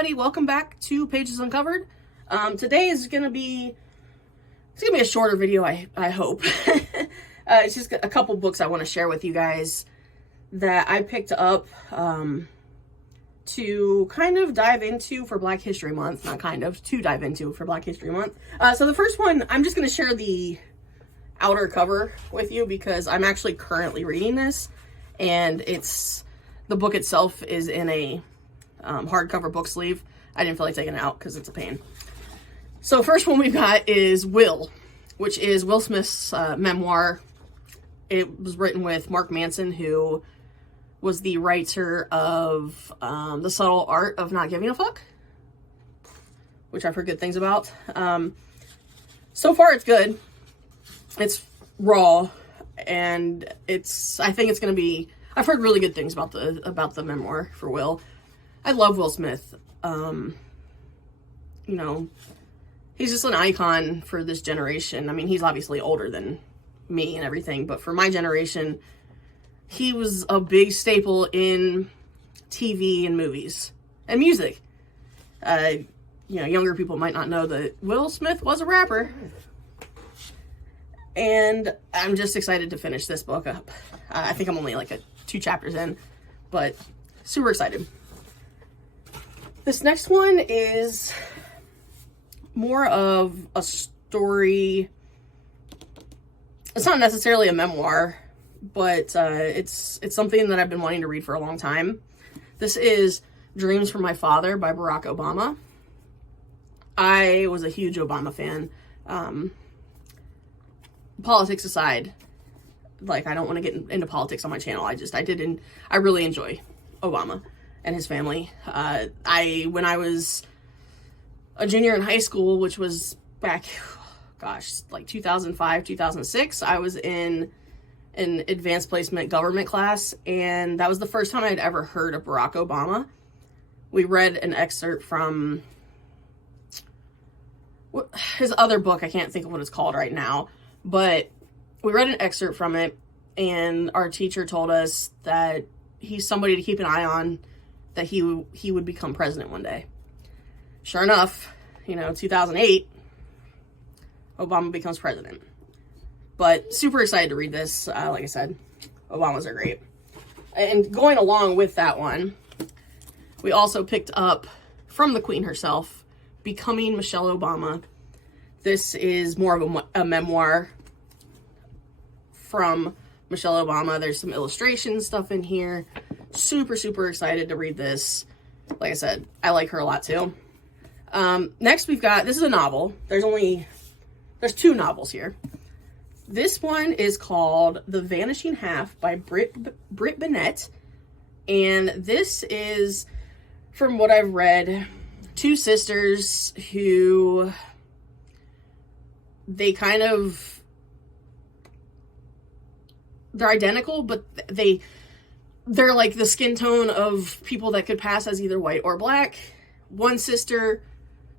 everybody, welcome back to Pages Uncovered. Today is gonna be a shorter video, I hope. It's just a couple books I want to share with you guys that I picked up to kind of dive into for Black History Month. Not kind of, to dive into for Black History Month. So the first one, I'm just gonna share the outer cover with you because I'm actually currently reading this, and the book itself is in a hardcover book sleeve. I didn't feel like taking it out because it's a pain. So first one we've got is Will, which is Will Smith's memoir. It was written with Mark Manson, who was the writer of The Subtle Art of Not Giving a Fuck, which I've heard good things about. So far it's good. It's raw, and I think it's gonna be, I've heard really good things about the memoir for Will. I love Will Smith. You know, he's just an icon for this generation. I mean, he's obviously older than me and everything, but for my generation, he was a big staple in TV and movies and music. You know, younger people might not know that Will Smith was a rapper. And I'm just excited to finish this book up. I think I'm only like 2 chapters in, but super excited. This next one is more of a story. It's not necessarily a memoir, but it's something that I've been wanting to read for a long time. This is Dreams from My Father by Barack Obama. I was a huge Obama fan. Politics aside, like, I don't want to get into politics on my channel. I really enjoy Obama and his family. When I was a junior in high school, which was back, like 2005, 2006, I was in an advanced placement government class, and that was the first time I'd ever heard of Barack Obama. We read an excerpt from his other book. I can't think of what it's called right now, but we read an excerpt from it, and our teacher told us that he's somebody to keep an eye on, that he would become president one day. Sure enough, 2008, Obama becomes president. But super excited to read this. Like I said, Obamas are great. And going along with that one, we also picked up from the Queen herself, Becoming Michelle Obama. This is more of a memoir from Michelle Obama. There's some illustration stuff in here. Super, super excited to read this. Like I said, I like her a lot too. Next we've got, this is a novel. There's 2 novels here. This one is called The Vanishing Half by Britt Bennett. And this is, from what I've read, 2 sisters who, they're identical, but they're like the skin tone of people that could pass as either white or black. One sister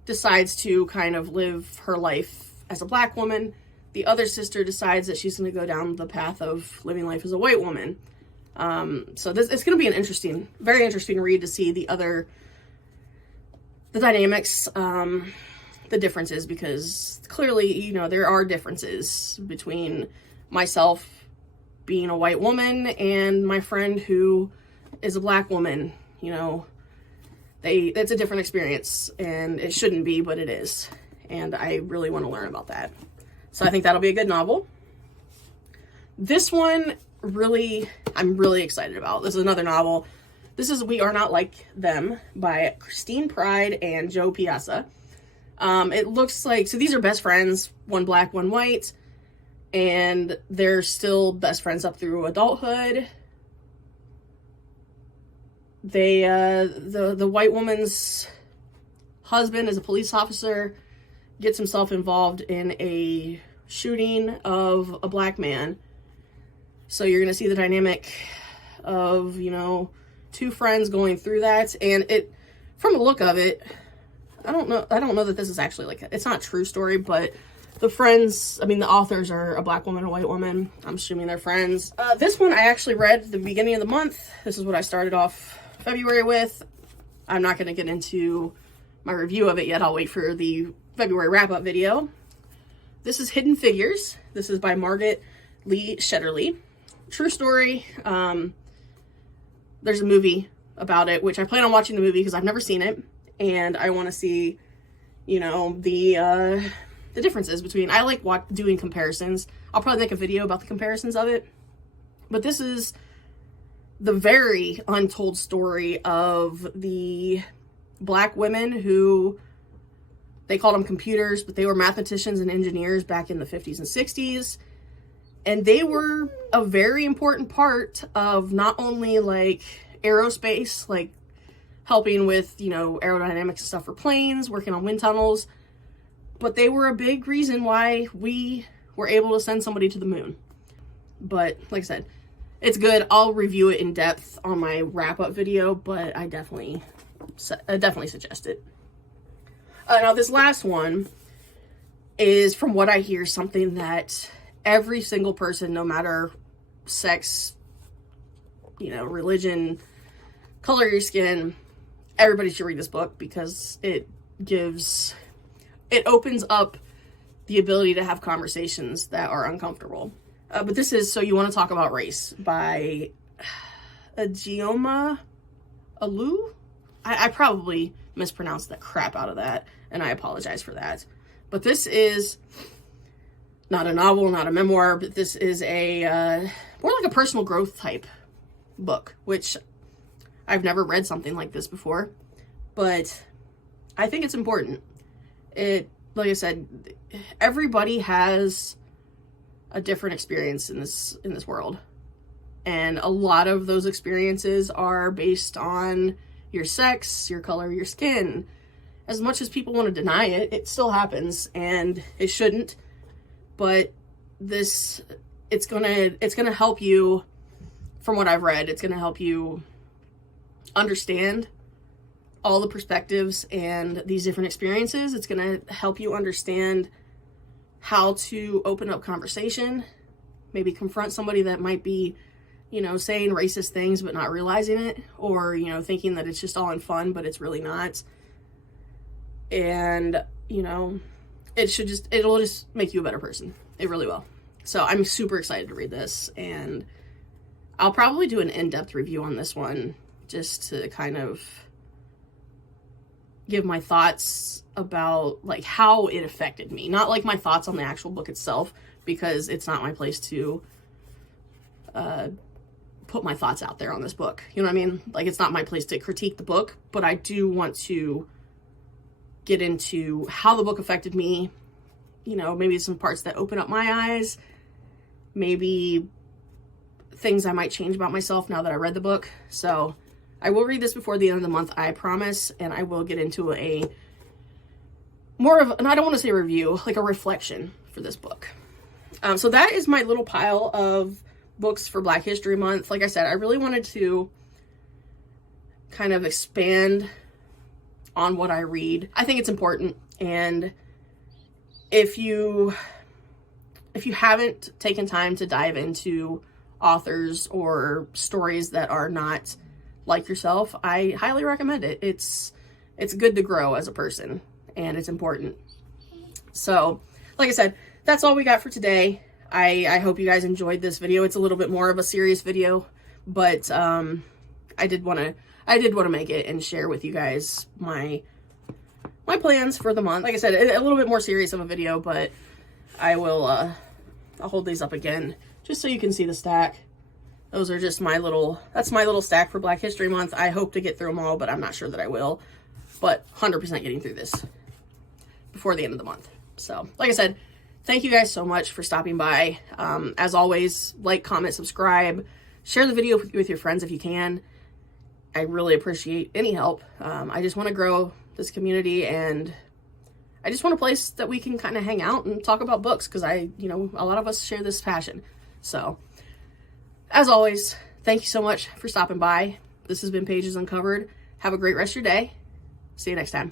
decides to kind of live her life as a black woman. The other sister decides that she's going to go down the path of living life as a white woman. So it's going to be an very interesting read to see the dynamics, the differences, because clearly, there are differences between myself being a white woman and my friend who is a black woman. It's a different experience, and it shouldn't be, but it is. And I really want to learn about that. So I think that'll be a good novel. This one, I'm really excited about. This is another novel. This is We Are Not Like Them by Christine Pride and Joe Piazza. It looks like, so these are best friends, one black, one white, and they're still best friends up through adulthood. They, the white woman's husband is a police officer, gets himself involved in a shooting of a black man. So you're going to see the dynamic of, 2 friends going through that. And from the look of it, I don't know that this is actually it's not a true story, but the authors are a black woman and a white woman. I'm assuming they're friends. This one I actually read at the beginning of the month. This is what I started off February with. I'm not going to get into my review of it yet. I'll wait for the February wrap-up video. This is Hidden Figures. This is by Margaret Lee Shetterly. True story. There's a movie about it, which I plan on watching the movie because I've never seen it, and I want to see, you know, the differences between. I like doing comparisons. I'll probably make a video about the comparisons of it, but this is the very untold story of the Black women who, they called them computers, but they were mathematicians and engineers back in the 50s and 60s. And they were a very important part of not only like aerospace, like helping with, you know, aerodynamics and stuff for planes, working on wind tunnels, but they were a big reason why we were able to send somebody to the moon. But like I said, it's good. I'll review it in depth on my wrap-up video, but I definitely suggest it. Now this last one is, from what I hear, something that every single person, no matter sex, you know, religion, color of your skin, everybody should read this book because it opens up the ability to have conversations that are uncomfortable. But this is So You Want to Talk About Race by Ajioma Alu. I probably mispronounced the crap out of that, and I apologize for that. But this is not a novel, not a memoir, but this is a more like a personal growth type book, which I've never read something like this before, but I think it's important. Like I said, everybody has a different experience in this world, and a lot of those experiences are based on your sex, your color, your skin. As much as people want to deny it, it still happens, and it shouldn't. But it's gonna help you, from what I've read, it's gonna help you understand all the perspectives and these different experiences. It's gonna help you understand how to open up conversation, maybe confront somebody that might be, you know, saying racist things but not realizing it, or, you know, thinking that it's just all in fun but it's really not. And, you know, it'll just make you a better person. It really will. So I'm super excited to read this, and I'll probably do an in-depth review on this one just to kind of give my thoughts about like how it affected me. Not like my thoughts on the actual book itself, because it's not my place to put my thoughts out there on this book. You know what I mean? Like, it's not my place to critique the book, but I do want to get into how the book affected me. You know, maybe some parts that open up my eyes, maybe things I might change about myself now that I read the book. So I will read this before the end of the month, I promise, and I will get into a more of, and I don't want to say review, like a reflection for this book. So that is my little pile of books for Black History Month. Like I said, I really wanted to kind of expand on what I read. I think it's important, and if you haven't taken time to dive into authors or stories that are not like yourself, I highly recommend it. It's good to grow as a person, and it's important. So, like I said, that's all we got for today. I hope you guys enjoyed this video. It's a little bit more of a serious video, but I did want to make it and share with you guys my plans for the month. Like I said, a little bit more serious of a video, but I'll hold these up again just so you can see the stack. Those are just that's my little stack for Black History Month. I hope to get through them all, but I'm not sure that I will. But 100% getting through this before the end of the month. So, like I said, thank you guys so much for stopping by. As always, like, comment, subscribe, share the video with your friends if you can. I really appreciate any help. I just want to grow this community, and I just want a place that we can kind of hang out and talk about books, because a lot of us share this passion. So, as always, thank you so much for stopping by. This has been Pages Uncovered. Have a great rest of your day. See you next time.